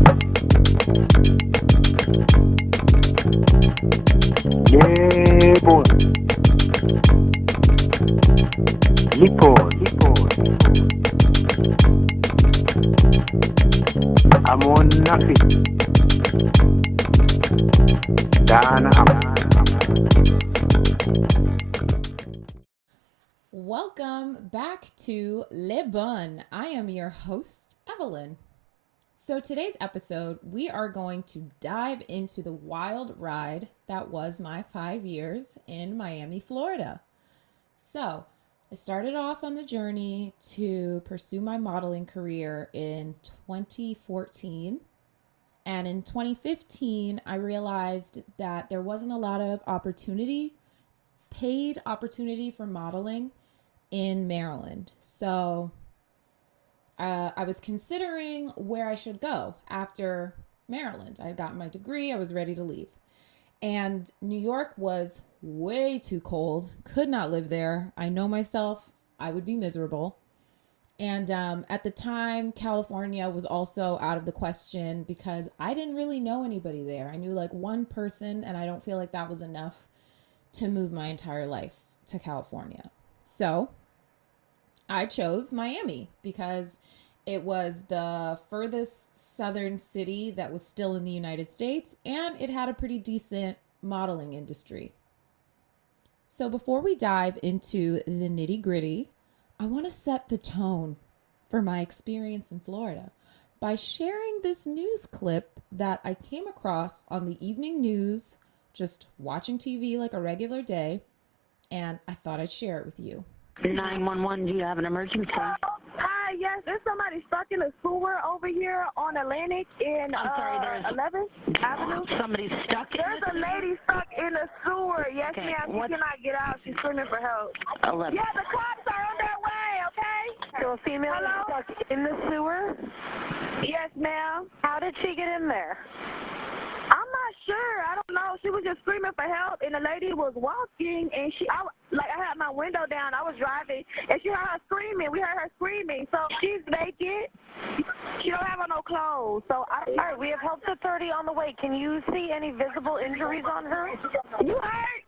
Yeah, boy. Lipon. I'm on nothing. Dana Welcome back to Le Bon. I am your host, Evelyn. So today's episode, we are going to dive into the wild ride that was my 5 years in Miami, Florida. So I started off on the journey to pursue my modeling career in 2014. And in 2015, I realized that there wasn't a lot of paid opportunity for modeling in Maryland. So I was considering where I should go after Maryland. I had gotten my degree. I was ready to leave. And New York was way too cold. Could not live there. I know myself. I would be miserable. And at the time, California was also out of the question because I didn't really know anybody there. I knew like one person, and I don't feel like that was enough to move my entire life to California. So I chose Miami because it was the furthest southern city that was still in the United States, and it had a pretty decent modeling industry. So before we dive into the nitty gritty, I want to set the tone for my experience in Florida by sharing this news clip that I came across on the evening news, just watching TV like a regular day, and I thought I'd share it with you. 911, do you have an emergency? Hi, yes, there's somebody stuck in a sewer over here on Atlantic in I'm sorry, there's 11th Avenue. Somebody's stuck in There's a lady stuck in a sewer. Yes, Okay, ma'am. She what- cannot get out. She's screaming for help. 11. Yeah, the cops are on their way, okay? So a female is Hello? stuck in the sewer? Yes, ma'am. How did she get in there? I'm not sure. I don't know. She was just screaming for help, and the lady was walking, and I had my window down. I was driving, and she heard her screaming. We heard her screaming. So she's naked. She don't have on no clothes. So All right, we have Health Authority on the way. Can you see any visible injuries on her? You hurt?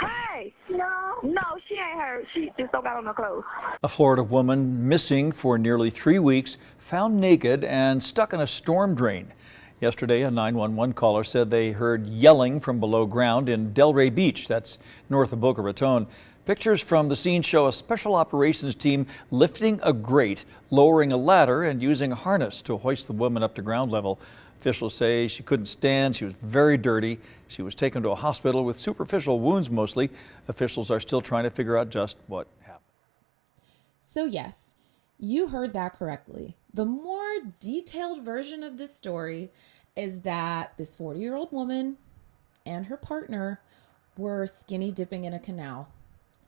Hey. No, she ain't hurt. She just don't got on no clothes. A Florida woman missing for nearly 3 weeks, found naked and stuck in a storm drain. Yesterday, a 911 caller said they heard yelling from below ground in Delray Beach, that's north of Boca Raton. Pictures from the scene show a special operations team lifting a grate, lowering a ladder, and using a harness to hoist the woman up to ground level. Officials say she couldn't stand. She was very dirty. She was taken to a hospital with superficial wounds mostly. Officials are still trying to figure out just what happened. So yes, you heard that correctly. The more detailed version of this story is that this 40-year-old woman and her partner were skinny dipping in a canal.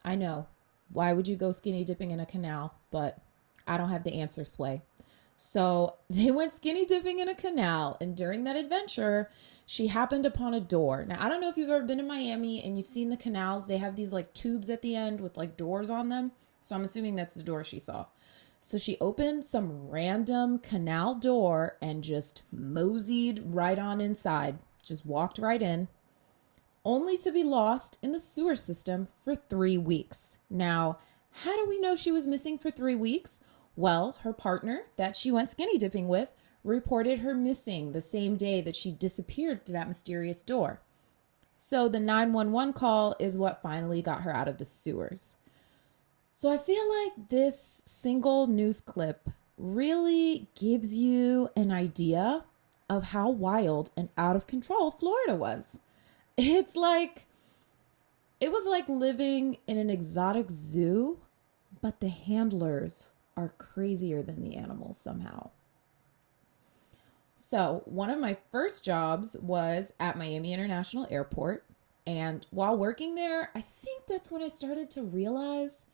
I know. Why would you go skinny dipping in a canal? But I don't have the answer, Sway. So they went skinny dipping in a canal, and during that adventure, she happened upon a door. Now, I don't know if you've ever been in Miami and you've seen the canals. They have these like tubes at the end with like doors on them. So I'm assuming that's the door she saw. So she opened some random canal door and just moseyed right on inside, just walked right in, only to be lost in the sewer system for 3 weeks. Now, how do we know she was missing for 3 weeks? Well, her partner that she went skinny dipping with reported her missing the same day that she disappeared through that mysterious door. So the 911 call is what finally got her out of the sewers. So I feel like this single news clip really gives you an idea of how wild and out of control Florida was. It was like living in an exotic zoo, but the handlers are crazier than the animals somehow. So one of my first jobs was at Miami International Airport. And while working there, I think that's when I started to realize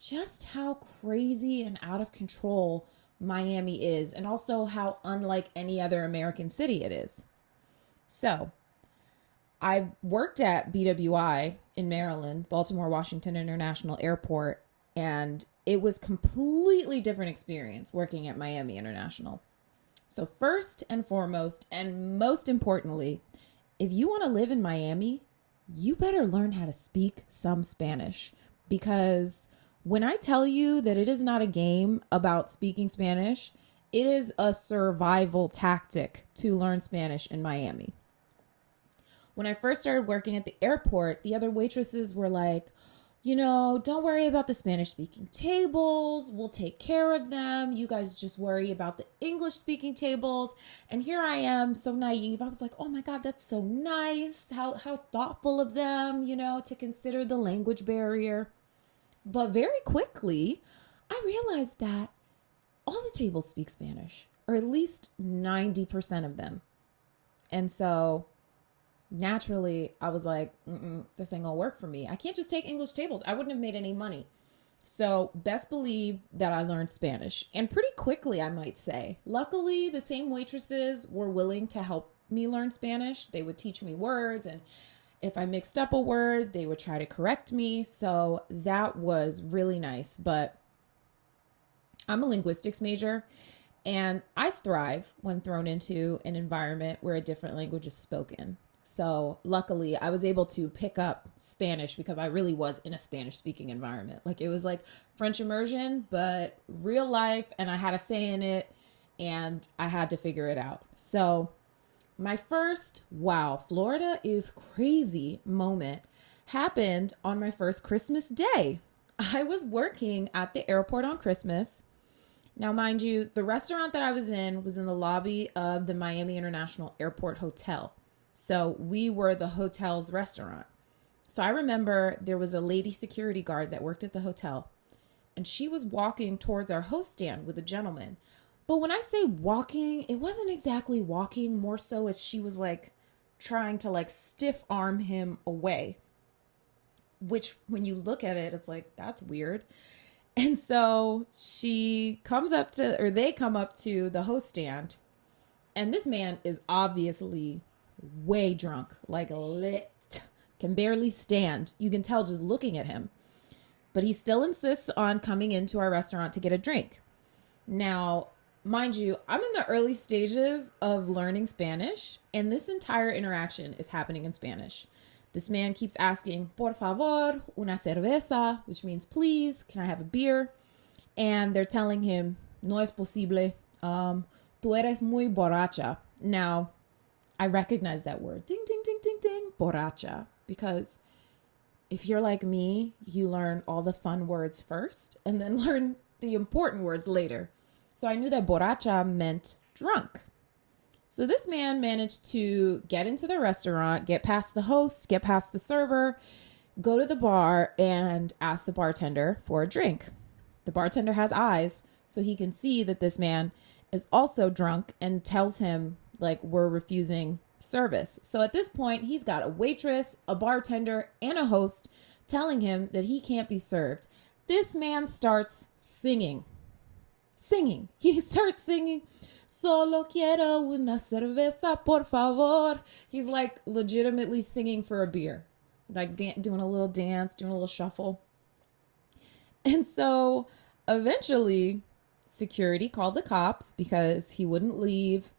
just how crazy and out of control Miami is, and also how unlike any other American city it is. So I worked at BWI in Maryland, Baltimore Washington International Airport, and it was completely different experience working at Miami International. So first and foremost, and most importantly, if you want to live in Miami, you better learn how to speak some Spanish, because when I tell you that it is not a game about speaking Spanish, it is a survival tactic to learn Spanish in Miami. When I first started working at the airport, the other waitresses were like, don't worry about the Spanish speaking tables. We'll take care of them. You guys just worry about the English speaking tables. And here I am, so naive. I was like, oh my God, that's so nice. How thoughtful of them, to consider the language barrier. But very quickly, I realized that all the tables speak Spanish, or at least 90% of them. And so naturally, I was like, this ain't gonna work for me. I can't just take English tables. I wouldn't have made any money. So best believe that I learned Spanish, and pretty quickly, I might say. Luckily, the same waitresses were willing to help me learn Spanish. They would teach me words, and if I mixed up a word, they would try to correct me. So that was really nice. But I'm a linguistics major, and I thrive when thrown into an environment where a different language is spoken. So luckily, I was able to pick up Spanish because I really was in a Spanish speaking environment. Like, it was like French immersion, but real life, and I had a say in it, and I had to figure it out. So my first, wow, Florida is crazy moment happened on my first Christmas day. I was working at the airport on Christmas. Now, mind you, the restaurant that I was in the lobby of the Miami International Airport Hotel. So we were the hotel's restaurant. So I remember there was a lady security guard that worked at the hotel, and she was walking towards our host stand with a gentleman. But when I say walking, it wasn't exactly walking, more so as she was like trying to like stiff arm him away, which when you look at it, it's like, that's weird. And so they come up to the host stand, and this man is obviously way drunk, like lit, can barely stand. You can tell just looking at him. But he still insists on coming into our restaurant to get a drink. Now, mind you, I'm in the early stages of learning Spanish, and this entire interaction is happening in Spanish. This man keeps asking, por favor, una cerveza, which means please, can I have a beer? And they're telling him, no es posible, tú eres muy borracha. Now, I recognize that word, ding, ding, ding, ding, ding, borracha, because if you're like me, you learn all the fun words first and then learn the important words later. So I knew that borracha meant drunk. So this man managed to get into the restaurant, get past the host, get past the server, go to the bar and ask the bartender for a drink. The bartender has eyes, so he can see that this man is also drunk and tells him, like, we're refusing service. So at this point, he's got a waitress, a bartender, and a host telling him that he can't be served. This man starts singing. He starts singing, solo quiero una cerveza, por favor. He's like legitimately singing for a beer, like doing a little dance, doing a little shuffle. And so eventually security called the cops because he wouldn't leave.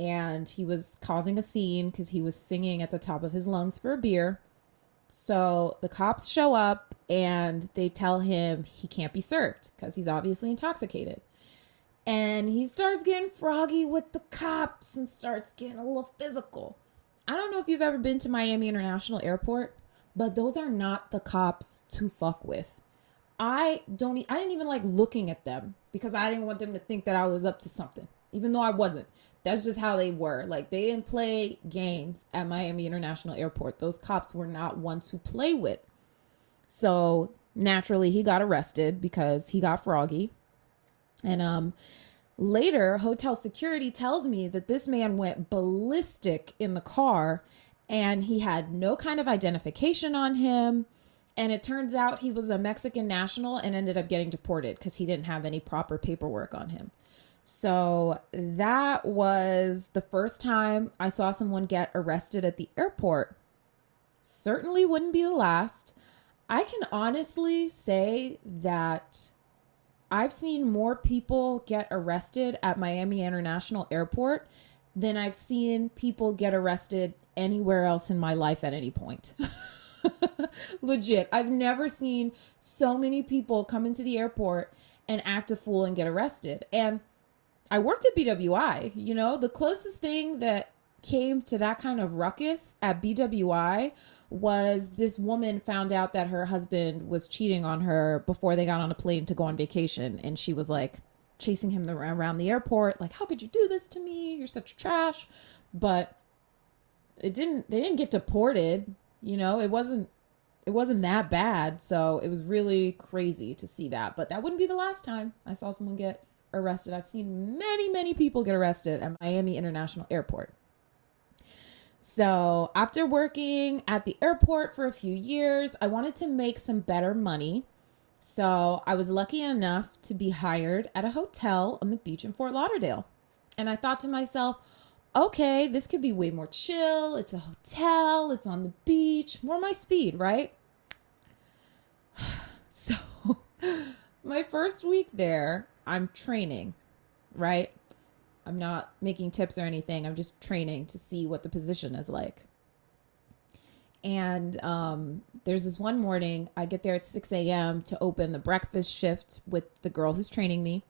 And he was causing a scene because he was singing at the top of his lungs for a beer. So the cops show up and they tell him he can't be served because he's obviously intoxicated. And he starts getting froggy with the cops and starts getting a little physical. I don't know if you've ever been to Miami International Airport, but those are not the cops to fuck with. I didn't even like looking at them because I didn't want them to think that I was up to something, even though I wasn't. That's just how they were. Like, they didn't play games at Miami International Airport. Those cops were not ones who play with. So naturally, he got arrested because he got froggy. And later, hotel security tells me that this man went ballistic in the car and he had no kind of identification on him. And it turns out he was a Mexican national and ended up getting deported because he didn't have any proper paperwork on him. So that was the first time I saw someone get arrested at the airport. Certainly wouldn't be the last. I can honestly say that I've seen more people get arrested at Miami International Airport than I've seen people get arrested anywhere else in my life at any point. Legit. I've never seen so many people come into the airport and act a fool and get arrested. And I worked at BWI, you know, the closest thing that came to that kind of ruckus at BWI was this woman found out that her husband was cheating on her before they got on a plane to go on vacation. And she was like chasing him around the airport. Like, how could you do this to me? You're such trash. But they didn't get deported. You know, it wasn't that bad. So it was really crazy to see that. But that wouldn't be the last time I saw someone get arrested. I've seen many, many people get arrested at Miami International Airport. So after working at the airport for a few years, I wanted to make some better money. So I was lucky enough to be hired at a hotel on the beach in Fort Lauderdale. And I thought to myself, okay, this could be way more chill. It's a hotel. It's on the beach. More my speed, right? So my first week there, I'm training, right? I'm not making tips or anything. I'm just training to see what the position is like. And there's this one morning, I get there at 6 a.m. to open the breakfast shift with the girl who's training me.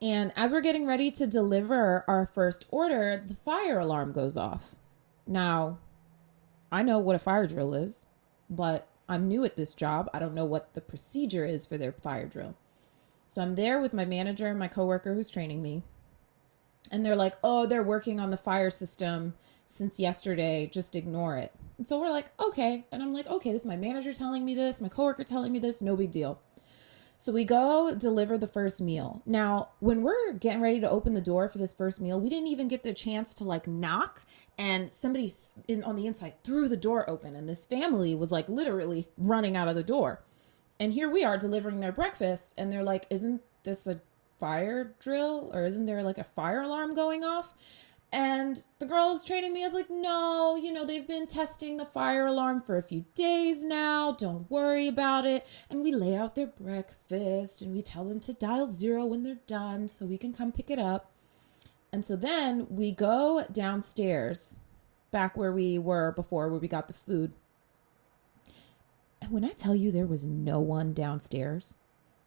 And as we're getting ready to deliver our first order, the fire alarm goes off. Now, I know what a fire drill is, but I'm new at this job. I don't know what the procedure is for their fire drill. So I'm there with my manager and my coworker who's training me. And they're like, oh, they're working on the fire system since yesterday. Just ignore it. And so we're like, okay. And I'm like, okay, this is my manager telling me this, my coworker telling me this, no big deal. So we go deliver the first meal. Now, when we're getting ready to open the door for this first meal, we didn't even get the chance to like knock, and somebody on the inside threw the door open, and this family was like literally running out of the door. And here we are delivering their breakfast, and they're like, isn't this a fire drill, or isn't there like a fire alarm going off? And the girl who's training me is like, no, you know, they've been testing the fire alarm for a few days now. Don't worry about it. And we lay out their breakfast and we tell them to dial 0 when they're done so we can come pick it up. And so then we go downstairs back where we were before, where we got the food. And when I tell you there was no one downstairs,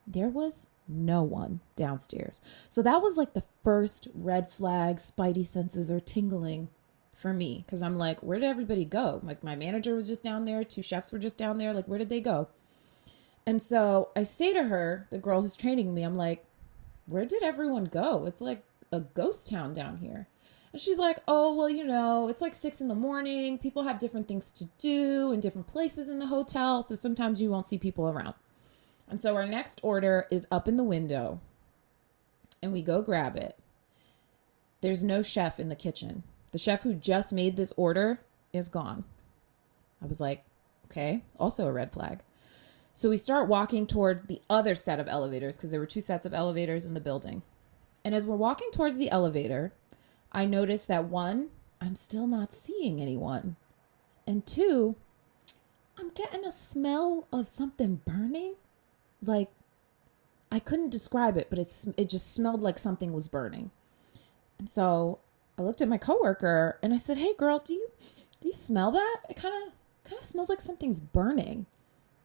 there was no one downstairs. So that was like the first red flag. Spidey senses are tingling for me, because I'm like, where did everybody go? Like, my manager was just down there, 2 chefs were just down there, like, where did they go? And so I say to her, the girl who's training me, I'm like, where did everyone go? It's like a ghost town down here. And she's like, oh, well, you know, it's like 6 a.m. People have different things to do in different places in the hotel, so sometimes you won't see people around. And so our next order is up in the window, and we go grab it. There's no chef in the kitchen. The chef who just made this order is gone. I was like, okay, also a red flag. So we start walking towards the other set of elevators, because there were 2 sets of elevators in the building. And as we're walking towards the elevator, I notice that 1, I'm still not seeing anyone. And 2, I'm getting a smell of something burning. Like, I couldn't describe it, but it just smelled like something was burning. And so I looked at my coworker and I said, hey girl, do you smell that? It kind of smells like something's burning.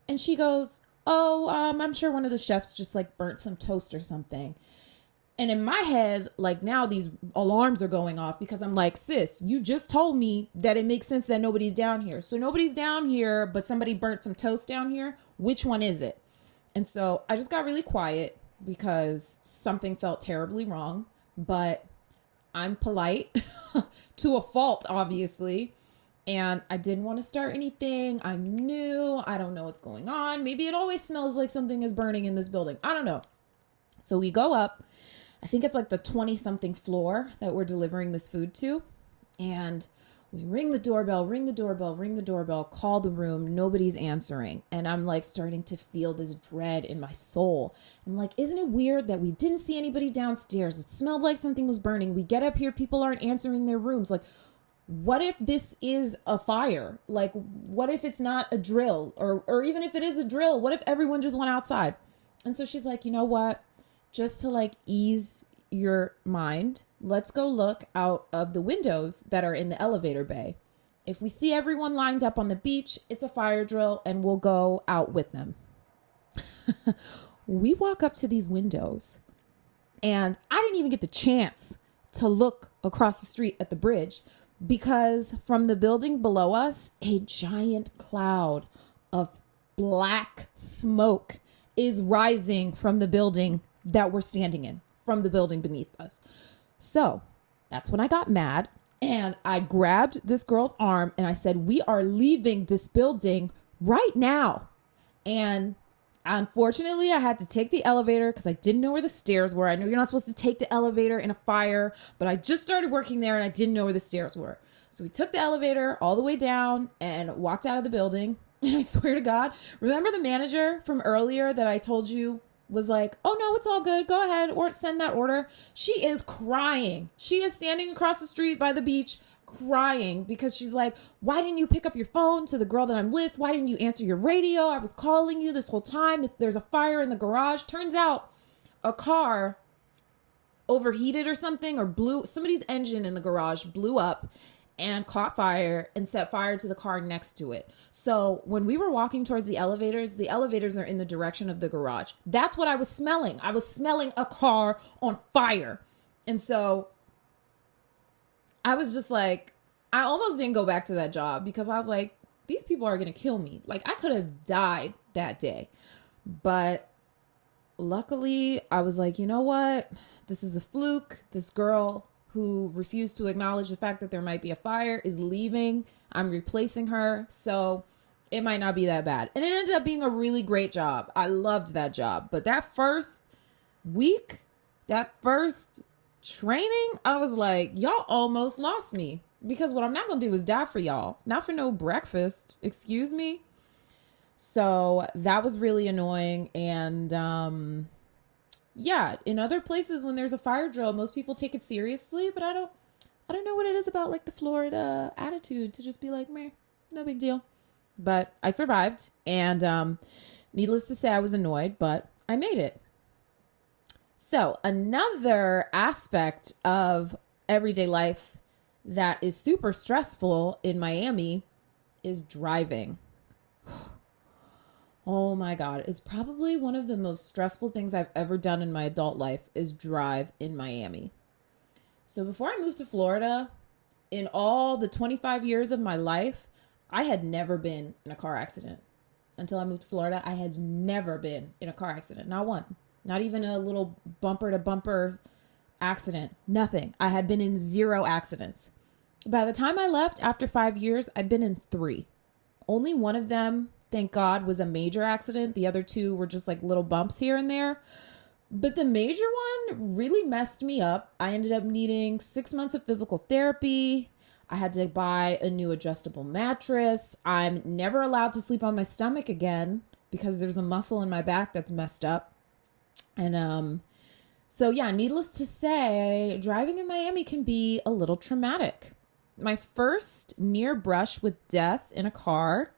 And she goes, oh, I'm sure one of the chefs just like burnt some toast or something. And in my head, like, now these alarms are going off, because I'm like, sis, you just told me that it makes sense that nobody's down here. So nobody's down here, but somebody burnt some toast down here. Which one is it? And so I just got really quiet, because something felt terribly wrong, but I'm polite to a fault, obviously. And I didn't want to start anything. I'm new. I don't know what's going on. Maybe it always smells like something is burning in this building. I don't know. So we go up. I think it's like the 20-something floor that we're delivering this food to. And we ring the doorbell, call the room. Nobody's answering. And I'm like starting to feel this dread in my soul. I'm like, isn't it weird that we didn't see anybody downstairs? It smelled like something was burning. We get up here, people aren't answering their rooms. Like, what if this is a fire? Like, what if it's not a drill? Or even if it is a drill, what if everyone just went outside? And so she's like, you know what? Just to like ease your mind, let's go look out of the windows that are in the elevator bay. If we see everyone lined up on the beach, it's a fire drill and we'll go out with them. We walk up to these windows and I didn't even get the chance to look across the street at the bridge because from the building below us, a giant cloud of black smoke is rising from the building that we're standing in, from the building beneath us. So that's when I got mad and I grabbed this girl's arm and I said, we are leaving this building right now. And unfortunately, I had to take the elevator because I didn't know where the stairs were. I know you're not supposed to take the elevator in a fire, but I just started working there and I didn't know where the stairs were. So we took the elevator all the way down and walked out of the building. And I swear to God, remember the manager from earlier that I told you was like, oh no, it's all good. Go ahead or send that order. She is crying. She is standing across the street by the beach crying because she's like, why didn't you pick up your phone to the girl that I'm with? Why didn't you answer your radio? I was calling you this whole time. There's a fire in the garage. Turns out a car overheated or something or blew, somebody's engine in the garage blew up and caught fire and set fire to the car next to it. So when we were walking towards the elevators are in the direction of the garage. That's what I was smelling. I was smelling a car on fire. And so I was just like, I almost didn't go back to that job because I was like, these people are going to kill me. Like I could have died that day. But luckily I was like, you know what? This is a fluke. This girl who refused to acknowledge the fact that there might be a fire is leaving. I'm replacing her. So it might not be that bad. And it ended up being a really great job. I loved that job. But that first week, that first training, I was like, y'all almost lost me. Because what I'm not going to do is die for y'all. Not for no breakfast. Excuse me. So that was really annoying. And yeah, in other places when there's a fire drill, most people take it seriously, but I don't know what it is about like the Florida attitude to just be like, meh, no big deal. But I survived, and needless to say, I was annoyed, but I made it. So another aspect of everyday life that is super stressful in Miami is driving. Oh my God. It's probably one of the most stressful things I've ever done in my adult life is drive in Miami. So before I moved to Florida, in all the 25 years of my life, I had never been in a car accident. Until I moved to Florida, I had never been in a car accident. Not one. Not even a little bumper to bumper accident. Nothing. I had been in 0 accidents. By the time I left after 5 years, I'd been in 3. Only one of them, thank God, was a major accident. The other 2 were just like little bumps here and there. But the major one really messed me up. I ended up needing 6 months of physical therapy. I had to buy a new adjustable mattress. I'm never allowed to sleep on my stomach again because there's a muscle in my back that's messed up. And so yeah, needless to say, driving in Miami can be a little traumatic. My first near brush with death in a car,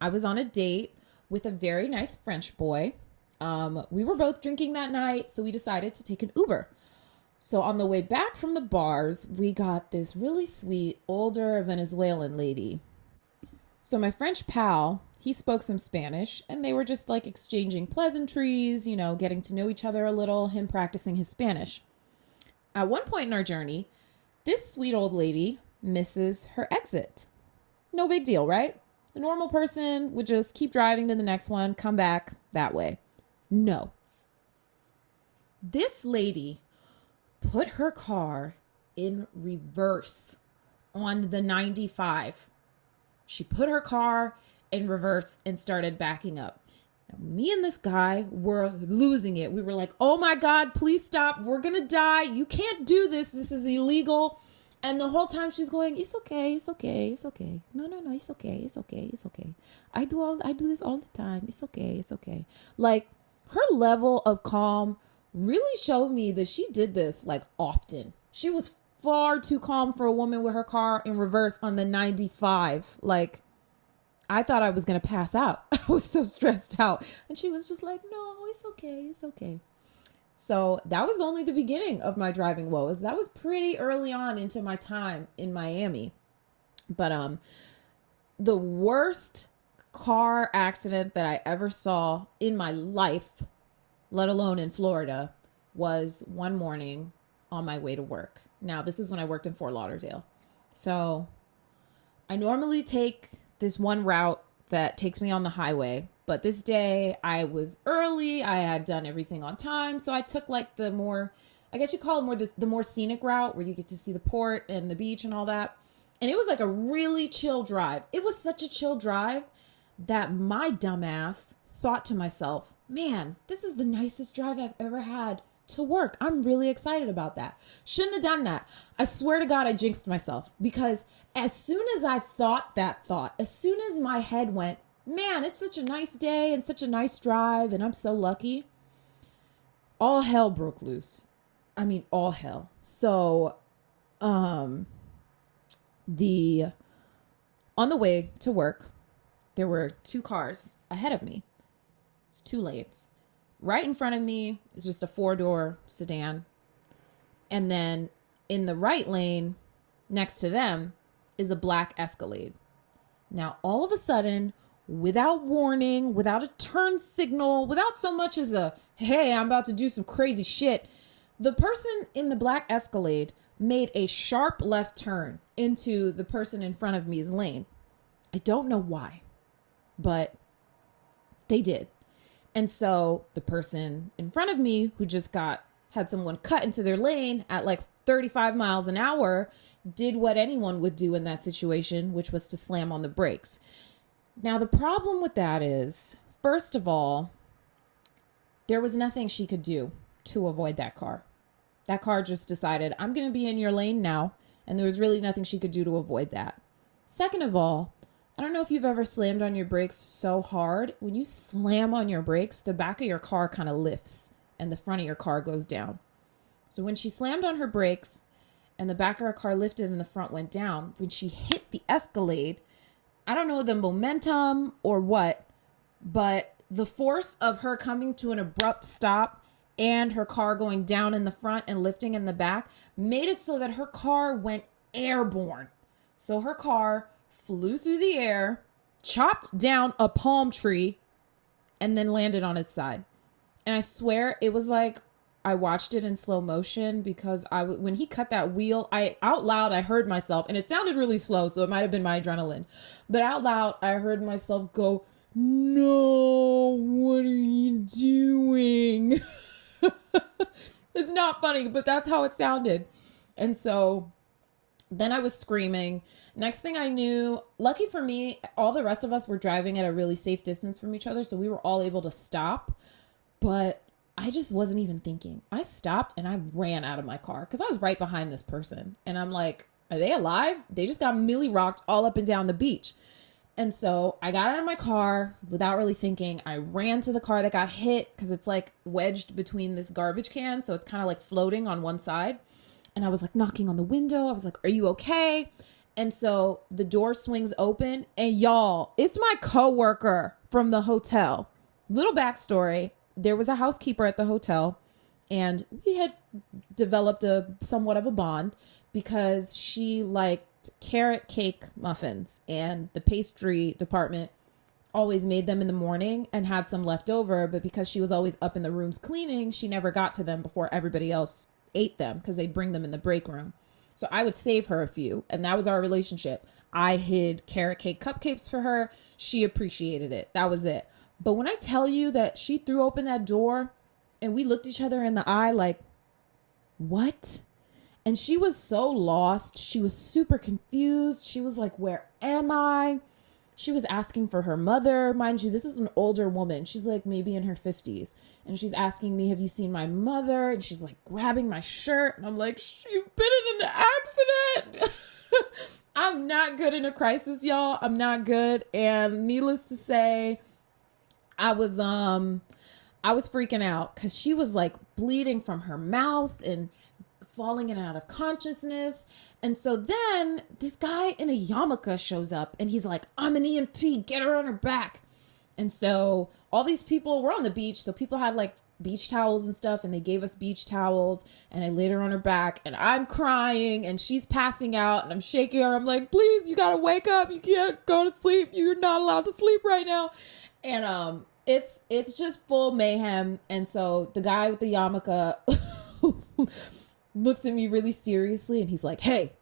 I was on a date with a very nice French boy. We were both drinking that night, so we decided to take an Uber. So on the way back from the bars, we got this really sweet older Venezuelan lady. So my French pal, he spoke some Spanish, and they were just like exchanging pleasantries, you know, getting to know each other a little, him practicing his Spanish. At one point in our journey, this sweet old lady misses her exit. No big deal, right? A normal person would just keep driving to the next one, come back that way. No. This lady put her car in reverse on the 95. She put her car in reverse and started backing up. Now, me and this guy were losing it. We were like, oh my God, please stop. We're going to die. You can't do this. This is illegal. And the whole time she's going, it's okay, it's okay, it's okay. No, it's okay, it's okay, it's okay. I do this all the time. It's okay, it's okay. Like, her level of calm really showed me that she did this like often. She was far too calm for a woman with her car in reverse on the 95. Like, I thought I was going to pass out. I was so stressed out. And she was just like, no, it's okay. It's okay. So that was only the beginning of my driving woes. That was pretty early on into my time in Miami. But the worst car accident that I ever saw in my life, let alone in Florida, was one morning on my way to work. Now, this was when I worked in Fort Lauderdale. So I normally take this one route that takes me on the highway, but this day I was early. I had done everything on time. So I took like the more, I guess you call it more the more scenic route where you get to see the port and the beach and all that. And it was like a really chill drive. It was such a chill drive that my dumbass thought to myself, man, this is the nicest drive I've ever had to work. I'm really excited about that. Shouldn't have done that. I swear to God, I jinxed myself, because as soon as I thought that thought, as soon as my head went, man, it's such a nice day and such a nice drive and I'm so lucky, all hell broke loose. I mean, all hell. So, on the way to work, there were two cars ahead of me. It's 2 lanes. Right in front of me is just a 4-door sedan. And then in the right lane next to them is a black Escalade. Now, all of a sudden, without warning, without a turn signal, without so much as a, hey, I'm about to do some crazy shit, the person in the black Escalade made a sharp left turn into the person in front of me's lane. I don't know why, but they did. And so the person in front of me who just had someone cut into their lane at like 35 miles an hour did what anyone would do in that situation, which was to slam on the brakes. Now, the problem with that is, first of all, there was nothing she could do to avoid that car. That car just decided, I'm going to be in your lane now. And there was really nothing she could do to avoid that. Second of all, I don't know if you've ever slammed on your brakes so hard. When you slam on your brakes, the back of your car kind of lifts and the front of your car goes down. So when she slammed on her brakes and the back of her car lifted and the front went down, when she hit the Escalade, I don't know the momentum or what, but the force of her coming to an abrupt stop and her car going down in the front and lifting in the back made it so that her car went airborne. So her car flew through the air, chopped down a palm tree, and then landed on its side. And I swear it was like I watched it in slow motion, because when he cut that wheel, out loud I heard myself, and it sounded really slow, so it might have been my adrenaline, but out loud I heard myself go, "No, what are you doing?" It's not funny, but that's how it sounded. And so then I was screaming. Next thing I knew, lucky for me, all the rest of us were driving at a really safe distance from each other, so we were all able to stop. But I just wasn't even thinking. I stopped and I ran out of my car because I was right behind this person. And I'm like, are they alive? They just got milli rocked all up and down the beach. And so I got out of my car without really thinking. I ran to the car that got hit because it's like wedged between this garbage can. So it's kind of like floating on one side. And I was like knocking on the window. I was like, are you okay? And so the door swings open, and y'all, it's my coworker from the hotel. Little backstory. There was a housekeeper at the hotel, and we had developed somewhat of a bond because she liked carrot cake muffins, and the pastry department always made them in the morning and had some left over. But because she was always up in the rooms cleaning, she never got to them before everybody else ate them, because they'd bring them in the break room. So I would save her a few, and that was our relationship. I hid carrot cake cupcakes for her. She appreciated it. That was it. But when I tell you that she threw open that door and we looked each other in the eye like, what? And she was so lost. She was super confused. She was like, where am I? She was asking for her mother. Mind you, this is an older woman. She's like maybe in her 50s. And she's asking me, have you seen my mother? And she's like grabbing my shirt. And I'm like, you've been in an accident. I'm not good in a crisis, y'all. I'm not good. And needless to say, I was freaking out because she was like bleeding from her mouth and falling in and out of consciousness. And so then this guy in a yarmulke shows up and he's like, I'm an EMT, get her on her back. And so all these people were on the beach. So people had like beach towels and stuff, and they gave us beach towels, and I laid her on her back, and I'm crying, and she's passing out, and I'm shaking her. I'm like, please, you gotta wake up. You can't go to sleep. You're not allowed to sleep right now. And it's just full mayhem. And so the guy with the yarmulke looks at me really seriously, and he's like, hey,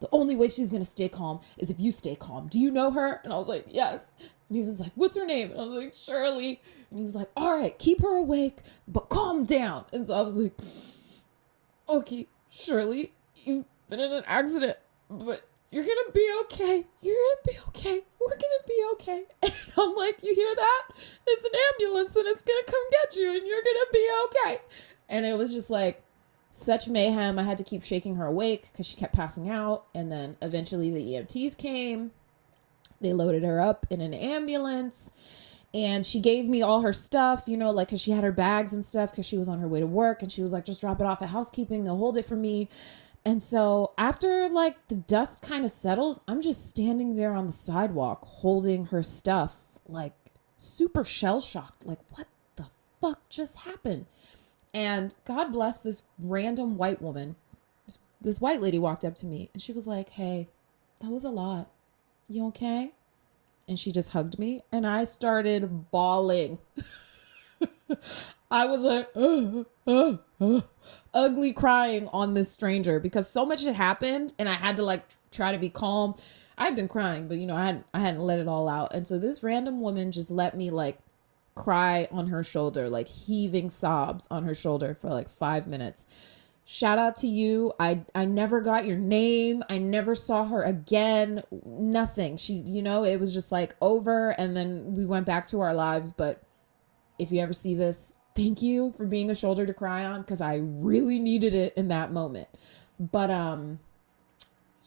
the only way she's gonna stay calm is if you stay calm. Do you know her? And I was like, yes. And he was like, what's her name? And I was like, Shirley. And he was like, all right, keep her awake, but calm down. And so I was like, okay, Shirley, you've been in an accident, but you're going to be okay. You're going to be okay. We're going to be okay. And I'm like, you hear that? It's an ambulance and it's going to come get you and you're going to be okay. And it was just like such mayhem. I had to keep shaking her awake because she kept passing out. And then eventually the EMTs came. They loaded her up in an ambulance, and she gave me all her stuff, you know, like, cause she had her bags and stuff, cause she was on her way to work, and she was like, just drop it off at housekeeping. They'll hold it for me. And so after like the dust kind of settles, I'm just standing there on the sidewalk holding her stuff, like super shell shocked. Like, what the fuck just happened? And God bless this random white woman. This white lady walked up to me and she was like, hey, that was a lot. You okay? And she just hugged me and I started bawling. I was like, ugly crying on this stranger because so much had happened and I had to like try to be calm. I'd been crying, but you know, I hadn't let it all out. And so this random woman just let me like cry on her shoulder, like heaving sobs on her shoulder for like 5 minutes. Shout out to you. I never got your name. I never saw her again. Nothing. She, you know, it was just like over and then we went back to our lives. But if you ever see this, thank you for being a shoulder to cry on because I really needed it in that moment. But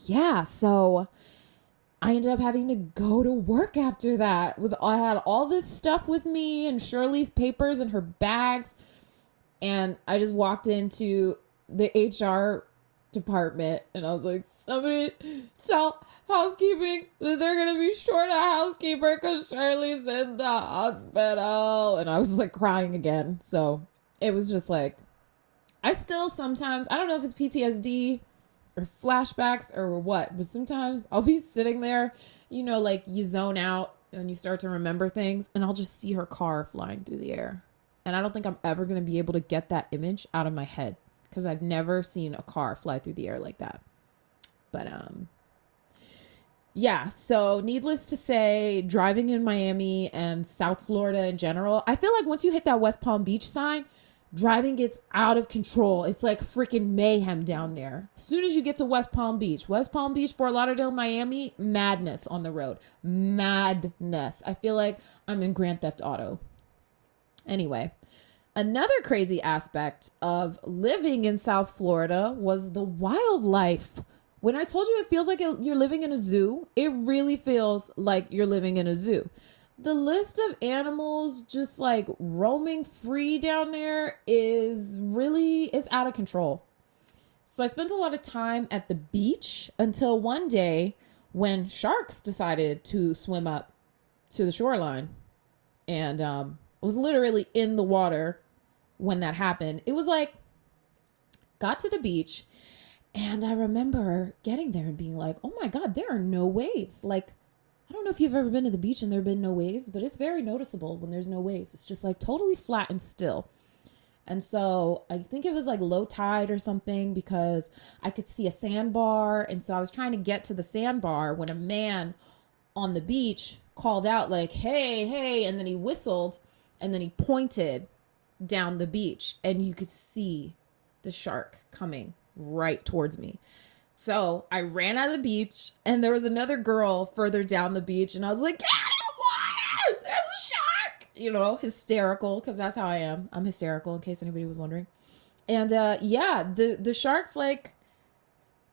yeah, so I ended up having to go to work after that. I had all this stuff with me and Shirley's papers and her bags. And I just walked into the HR department and I was like, somebody tell housekeeping that they're gonna be short a housekeeper because Shirley's in the hospital. And I was like crying again. So it was just like, I still sometimes, I don't know if it's PTSD or flashbacks or what, but sometimes I'll be sitting there, you know, like you zone out and you start to remember things and I'll just see her car flying through the air. And I don't think I'm ever going to be able to get that image out of my head because I've never seen a car fly through the air like that. But yeah, so needless to say, driving in Miami and South Florida in general, I feel like once you hit that West Palm Beach sign, driving gets out of control. It's like freaking mayhem down there. As soon as you get to West Palm Beach, Fort Lauderdale, Miami, madness on the road. Madness. I feel like I'm in Grand Theft Auto. Anyway, another crazy aspect of living in South Florida was the wildlife. When I told you it feels like you're living in a zoo, it really feels like you're living in a zoo. The list of animals just like roaming free down there it's out of control. So I spent a lot of time at the beach until one day when sharks decided to swim up to the shoreline. And I was literally in the water when that happened. It was like, got to the beach and I remember getting there and being like, oh my God, there are no waves. Like, I don't know if you've ever been to the beach and there have been no waves, but it's very noticeable when there's no waves. It's just like totally flat and still. And so I think it was like low tide or something because I could see a sandbar. And so I was trying to get to the sandbar when a man on the beach called out like, hey, hey. And then he whistled and then he pointed down the beach and you could see the shark coming right towards me. So I ran out of the beach and there was another girl further down the beach and I was like, get out of the water! There's a shark! You know, hysterical because that's how I am. I'm hysterical in case anybody was wondering. And yeah, the sharks, like,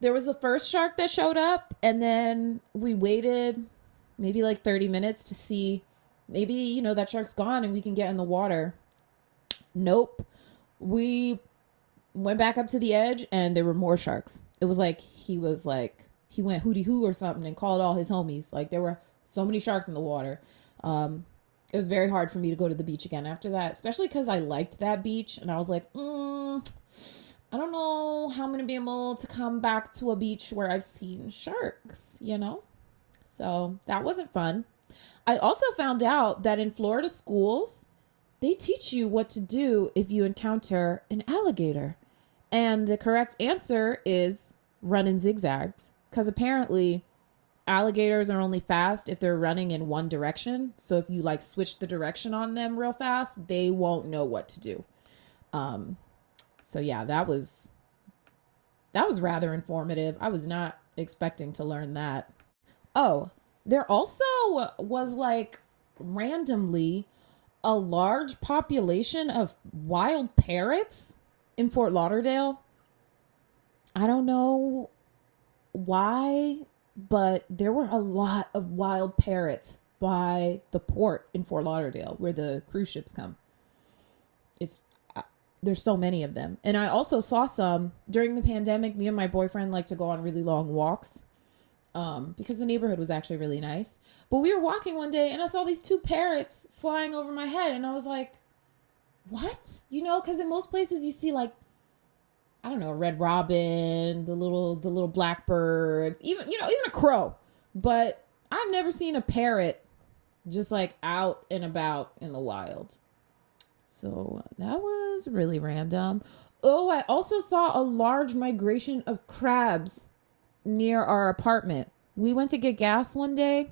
there was the first shark that showed up and then we waited maybe like 30 minutes to see maybe, you know, that shark's gone and we can get in the water. Nope. We went back up to the edge and there were more sharks. It was like he went hootie hoo or something and called all his homies. Like there were so many sharks in the water. It was very hard for me to go to the beach again after that, especially because I liked that beach and I was like, I don't know how I'm gonna be able to come back to a beach where I've seen sharks, you know? So that wasn't fun. I also found out that in Florida schools, they teach you what to do if you encounter an alligator. And the correct answer is run in zigzags. Because apparently alligators are only fast if they're running in one direction. So if you like switch the direction on them real fast, they won't know what to do. So yeah, that was rather informative. I was not expecting to learn that. Oh, there also was like randomly a large population of wild parrots in Fort Lauderdale. I don't know why, but there were a lot of wild parrots by the port in Fort Lauderdale where the cruise ships come. There's so many of them. And I also saw some during the pandemic. Me and my boyfriend like to go on really long walks because the neighborhood was actually really nice. But we were walking one day and I saw these 2 parrots flying over my head. And I was like, what? You know, because in most places you see like, I don't know, a red robin, the little blackbirds, even a crow. But I've never seen a parrot just like out and about in the wild. So that was really random. Oh, I also saw a large migration of crabs near our apartment. We went to get gas one day.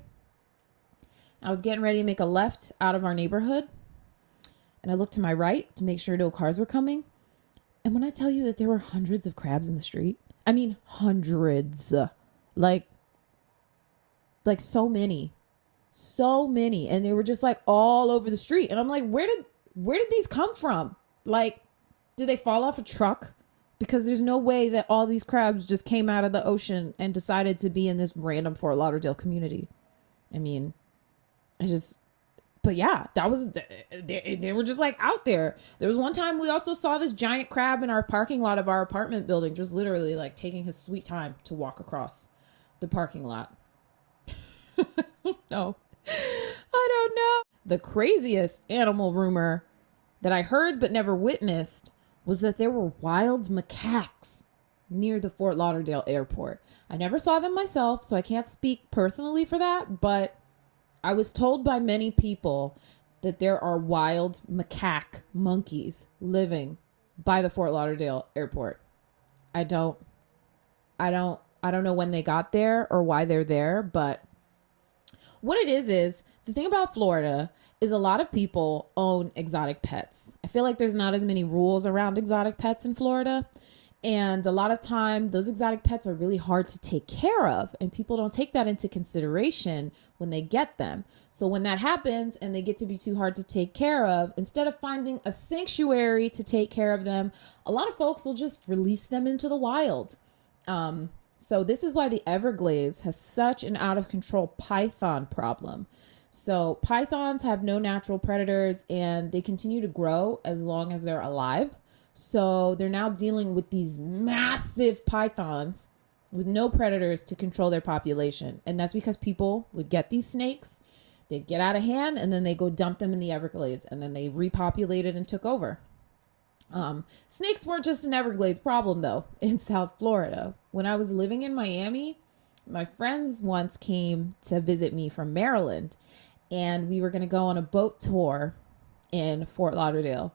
I was getting ready to make a left out of our neighborhood. And I looked to my right to make sure no cars were coming. And when I tell you that there were hundreds of crabs in the street, I mean hundreds. Like so many. So many. And they were just like all over the street. And I'm like, where did these come from? Like, did they fall off a truck? Because there's no way that all these crabs just came out of the ocean and decided to be in this random Fort Lauderdale community. I mean, but yeah, that was, they were just like out there. There was one time we also saw this giant crab in our parking lot of our apartment building, just literally like taking his sweet time to walk across the parking lot. No, I don't know. The craziest animal rumor that I heard but never witnessed was that there were wild macaques near the Fort Lauderdale airport. I never saw them myself, so I can't speak personally for that, but I was told by many people that there are wild macaque monkeys living by the Fort Lauderdale airport. I don't know when they got there or why they're there, but what it is the thing about Florida is a lot of people own exotic pets. I feel like there's not as many rules around exotic pets in Florida. And a lot of time, those exotic pets are really hard to take care of. And people don't take that into consideration when they get them. So when that happens and they get to be too hard to take care of, instead of finding a sanctuary to take care of them, a lot of folks will just release them into the wild. So this is why the Everglades has such an out of control python problem. So pythons have no natural predators and they continue to grow as long as they're alive. So they're now dealing with these massive pythons with no predators to control their population. And that's because people would get these snakes, they'd get out of hand, and then they go dump them in the Everglades, and then they repopulated and took over. Snakes weren't just an Everglades problem, though, in South Florida. When I was living in Miami, my friends once came to visit me from Maryland, and we were going to go on a boat tour in Fort Lauderdale.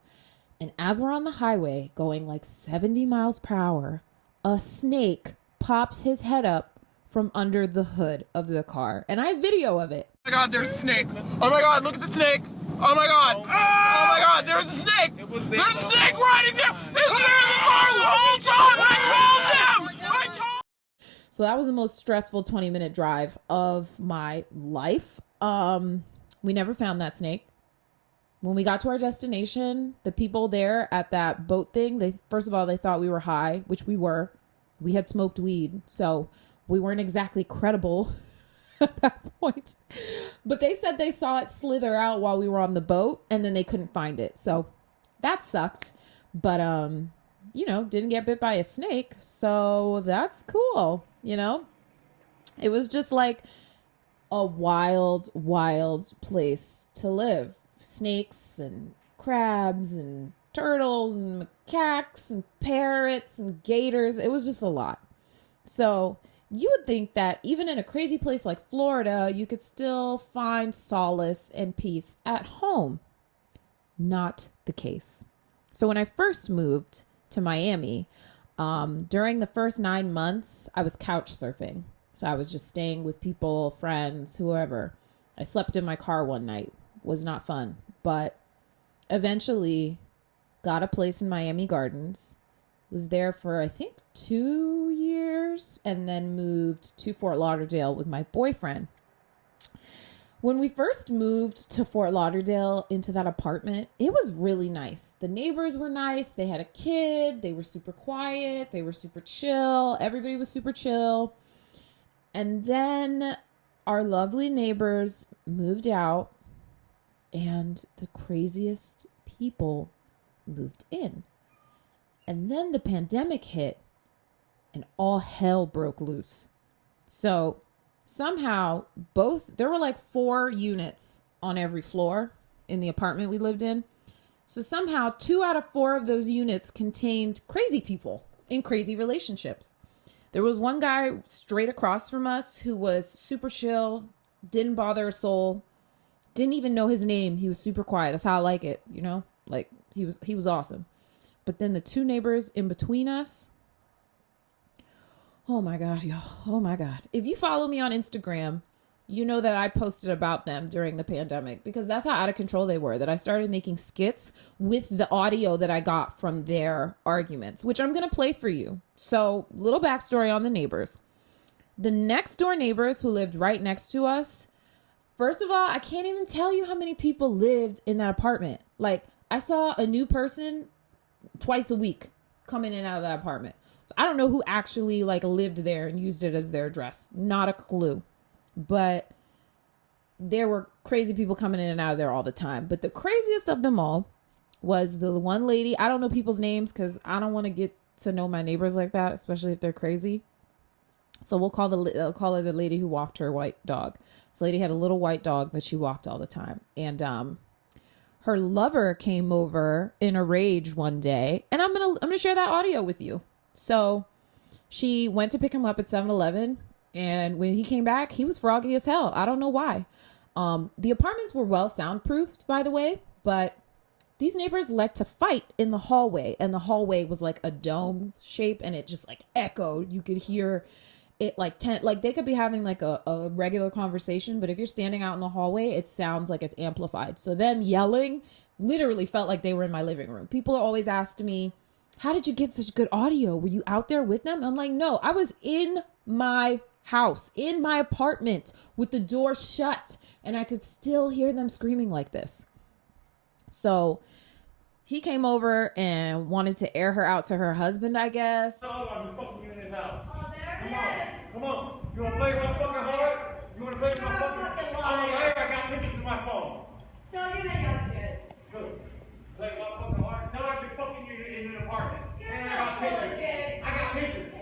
And as we're on the highway going like 70 miles per hour, a snake pops his head up from under the hood of the car. And I have video of it. Oh my God, there's a snake. Oh my God, look at the snake. Oh my God. Oh my God, there's a snake. There's a snake riding down. It's there in the car the whole time. I told them. So that was the most stressful 20-minute drive of my life. We never found that snake. When we got to our destination, the people there at that boat thing, they thought we were high, which we were. We had smoked weed, so we weren't exactly credible at that point. But they said they saw it slither out while we were on the boat, and then they couldn't find it. So that sucked. But didn't get bit by a snake. So that's cool. It was just like a wild, wild place to live. Snakes and crabs and turtles and macaques and parrots and gators. It was just a lot. So you would think that even in a crazy place like Florida, you could still find solace and peace at home. Not the case. So when I first moved to Miami, during the first 9 months, I was couch surfing. So I was just staying with people, friends, whoever. I slept in my car one night. Was not fun, but eventually got a place in Miami Gardens. Was there for, I think, 2 years, and then moved to Fort Lauderdale with my boyfriend. When we first moved to Fort Lauderdale into that apartment, it was really nice. The neighbors were nice. They had a kid. They were super quiet. They were super chill. Everybody was super chill. And then our lovely neighbors moved out, and the craziest people moved in. And then the pandemic hit, and all hell broke loose. So somehow there were like 4 units on every floor in the apartment we lived in. So somehow 2 out of 4 of those units contained crazy people in crazy relationships. There was one guy straight across from us who was super chill, didn't bother a soul, didn't even know his name. He was super quiet. That's how I like it, like he was awesome. But then the 2 neighbors in between us, oh my God, y'all. Oh my God. If you follow me on Instagram, you know that I posted about them during the pandemic because that's how out of control they were, that I started making skits with the audio that I got from their arguments, which I'm going to play for you. So, little backstory on the neighbors. The next door neighbors who lived right next to us, first of all, I can't even tell you how many people lived in that apartment. Like, I saw a new person twice a week coming in and out of that apartment. So I don't know who actually lived there and used it as their address. Not a clue. But there were crazy people coming in and out of there all the time. But the craziest of them all was the one lady. I don't know people's names because I don't want to get to know my neighbors like that, especially if they're crazy. So we'll call her the lady who walked her white dog. This lady had a little white dog that she walked all the time. And her lover came over in a rage one day. And I'm gonna share that audio with you. So she went to pick him up at 7-Eleven. And when he came back, he was froggy as hell. I don't know why. The apartments were well soundproofed, by the way, but these neighbors liked to fight in the hallway. And the hallway was like a dome shape and it just echoed. You could hear it they could be having a regular conversation, but if you're standing out in the hallway, it sounds like it's amplified. So them yelling literally felt like they were in my living room. People always asked me, how did you get such good audio? Were you out there with them? I'm like, no, I was in my house, in my apartment with the door shut, and I could still hear them screaming like this. So he came over and wanted to air her out to her husband, I guess. I'm fucking you in this house. Oh, there it is. Come on. You want to play my fucking hard? You want to play my fucking hard? I'm a liar. I got pictures in my phone. No, you ain't got it. Good. Play my fucking hard? No, I've been fucking you in an apartment. And I got pictures. I got pictures.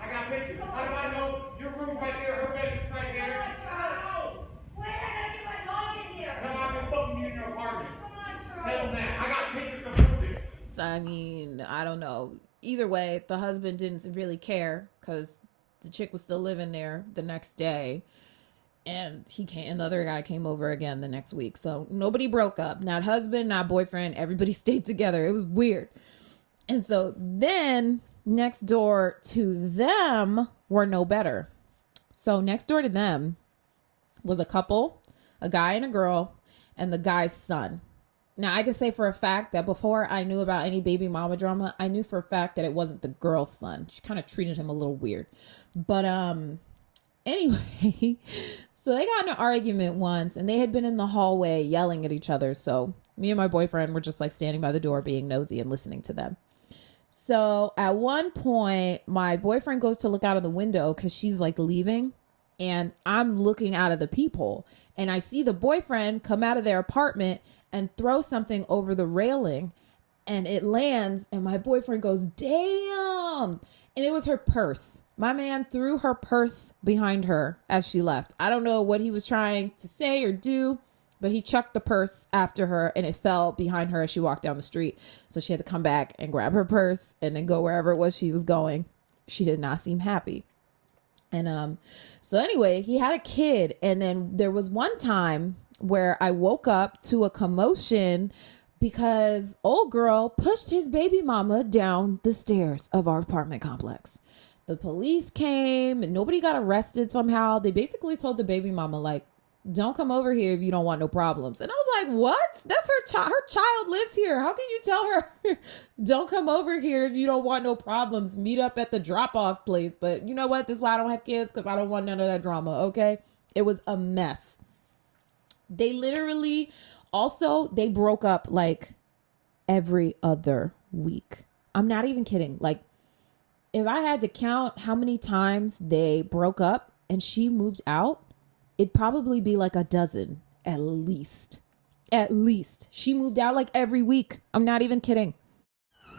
I got pictures. How do I know? Your room's right there. Her bedroom's right there. Come on, Charles. Wait, I gotta get my dog in here. No, I've been fucking you in your apartment. Come on, Charles. Tell them that. I got pictures to prove it. I mean, I don't know. Either way, the husband didn't really care because the chick was still living there the next day. And and the other guy came over again the next week. So nobody broke up. Not husband, not boyfriend. Everybody stayed together. It was weird. And so then next door to them were no better. So next door to them was a couple, a guy and a girl, and the guy's son. Now, I can say for a fact that before I knew about any baby mama drama, I knew for a fact that it wasn't the girl's son. She kind of treated him a little weird. But anyway, so they got in an argument once, and they had been in the hallway yelling at each other. So me and my boyfriend were just standing by the door being nosy and listening to them. So at one point, my boyfriend goes to look out of the window because she's leaving, and I'm looking out of the peephole, and I see the boyfriend come out of their apartment and throw something over the railing and it lands, and my boyfriend goes, damn. And it was her purse. My man threw her purse behind her as she left. I don't know what he was trying to say or do, but he chucked the purse after her, and it fell behind her as she walked down the street. So she had to come back and grab her purse and then go wherever it was she was going. She did not seem happy. And so anyway, he had a kid, and then there was one time where I woke up to a commotion because old girl pushed his baby mama down the stairs of our apartment complex. The police came and nobody got arrested somehow. They basically told the baby mama, like, don't come over here if you don't want no problems. And I was like, what? That's her child. Her child lives here. How can you tell her, don't come over here if you don't want no problems? Meet up at the drop-off place. But you know what? This is why I don't have kids, because I don't want none of that drama, okay? It was a mess. They literally, also, they broke up like every other week. I'm not even kidding. Like, if I had to count how many times they broke up and she moved out, it'd probably be like a dozen at least. At least. She moved out like every week. I'm not even kidding.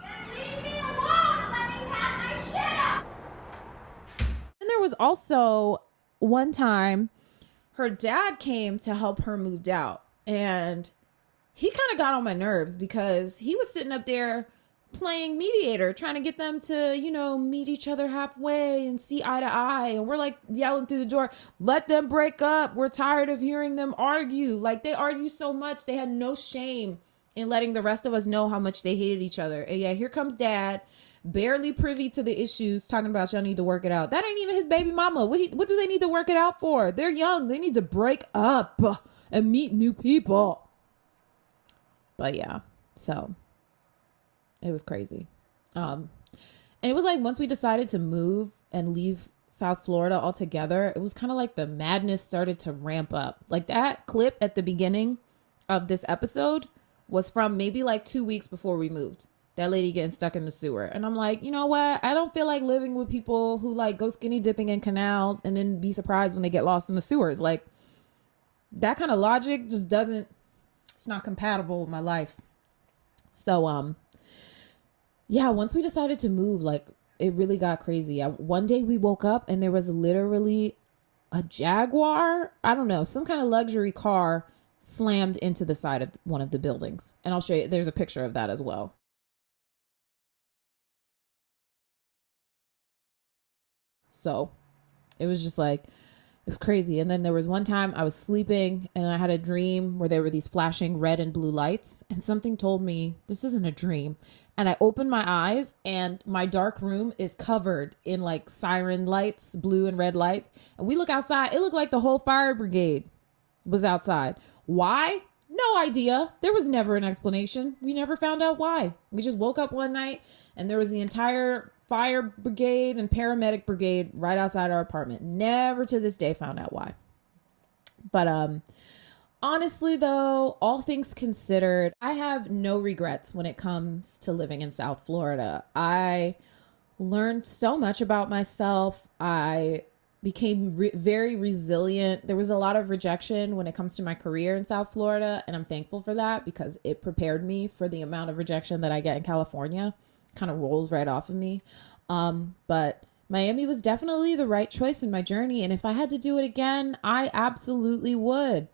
Leave me alone and let me pack my shit up. And there was also one time her dad came to help her move out. And he kind of got on my nerves because he was sitting up there playing mediator, trying to get them to, you know, meet each other halfway and see eye to eye. And we're like yelling through the door, let them break up. We're tired of hearing them argue. Like, they argue so much. They had no shame in letting the rest of us know how much they hated each other. And yeah, here comes dad, barely privy to the issues, talking about y'all need to work it out. That ain't even his baby mama. What do they need to work it out for? They're young. They need to break up and meet new people. But yeah, so it was crazy. And it was like, once we decided to move and leave South Florida altogether, it was kind of like the madness started to ramp up. Like, that clip at the beginning of this episode was from maybe like 2 weeks before we moved. That lady getting stuck in the sewer. And I'm like, you know what? I don't feel like living with people who like go skinny dipping in canals and then be surprised when they get lost in the sewers. Like, that kind of logic just doesn't, it's not compatible with my life. So, yeah, once we decided to move, like, it really got crazy. One day we woke up and there was literally a Jaguar, I don't know, some kind of luxury car slammed into the side of one of the buildings. And I'll show you, there's a picture of that as well. So it was just like, it was crazy. And then there was one time I was sleeping and I had a dream where there were these flashing red and blue lights, and something told me this isn't a dream. And I opened my eyes and my dark room is covered in like siren lights, blue and red lights. And we look outside, it looked like the whole fire brigade was outside. Why? No idea. There was never an explanation. We never found out why. We just woke up one night and there was the entire fire brigade and paramedic brigade right outside our apartment. Never to this day found out why. But honestly though, all things considered, I have no regrets when it comes to living in South Florida. I learned so much about myself. I became very resilient. There was a lot of rejection when it comes to my career in South Florida, and I'm thankful for that because it prepared me for the amount of rejection that I get in California. Kind of rolls right off of me. But Miami was definitely the right choice in my journey. And if I had to do it again, I absolutely would.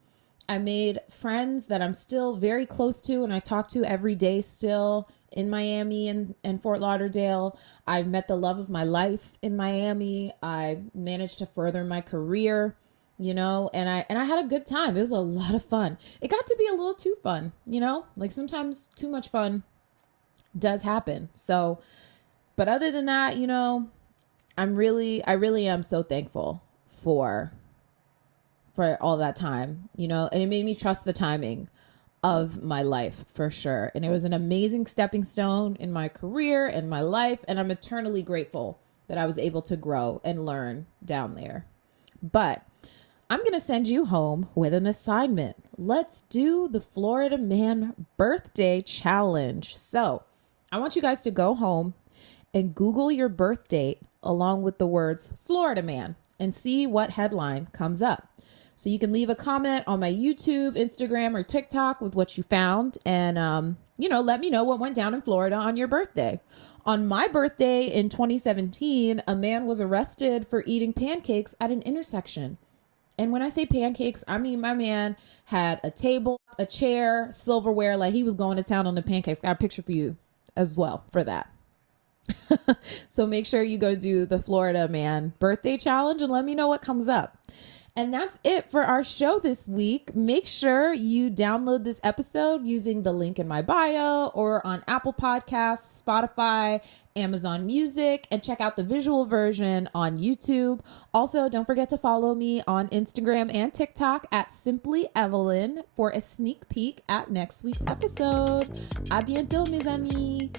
I made friends that I'm still very close to and I talk to every day still in Miami and Fort Lauderdale. I've met the love of my life in Miami. I managed to further my career, you know, and I had a good time. It was a lot of fun. It got to be a little too fun, you know, like sometimes too much fun does happen. So, but other than that, you know, I really am so thankful for all that time, you know, and it made me trust the timing of my life for sure. And it was an amazing stepping stone in my career and my life. And I'm eternally grateful that I was able to grow and learn down there. But I'm going to send you home with an assignment. Let's do the Florida Man birthday challenge. So I want you guys to go home and Google your birth date along with the words Florida Man and see what headline comes up. So you can leave a comment on my YouTube, Instagram, or TikTok with what you found. And, let me know what went down in Florida on your birthday. On my birthday in 2017, a man was arrested for eating pancakes at an intersection. And when I say pancakes, I mean my man had a table, a chair, silverware, like he was going to town on the pancakes. Got a picture for you as well for that. So make sure you go do the Florida man birthday challenge and let me know what comes up. And that's it for our show this week. Make sure you download this episode using the link in my bio or on Apple Podcasts, Spotify, Amazon Music, and check out the visual version on YouTube. Also, don't forget to follow me on Instagram and TikTok at Simply Evelyn for a sneak peek at next week's episode. A bientôt, mes amis.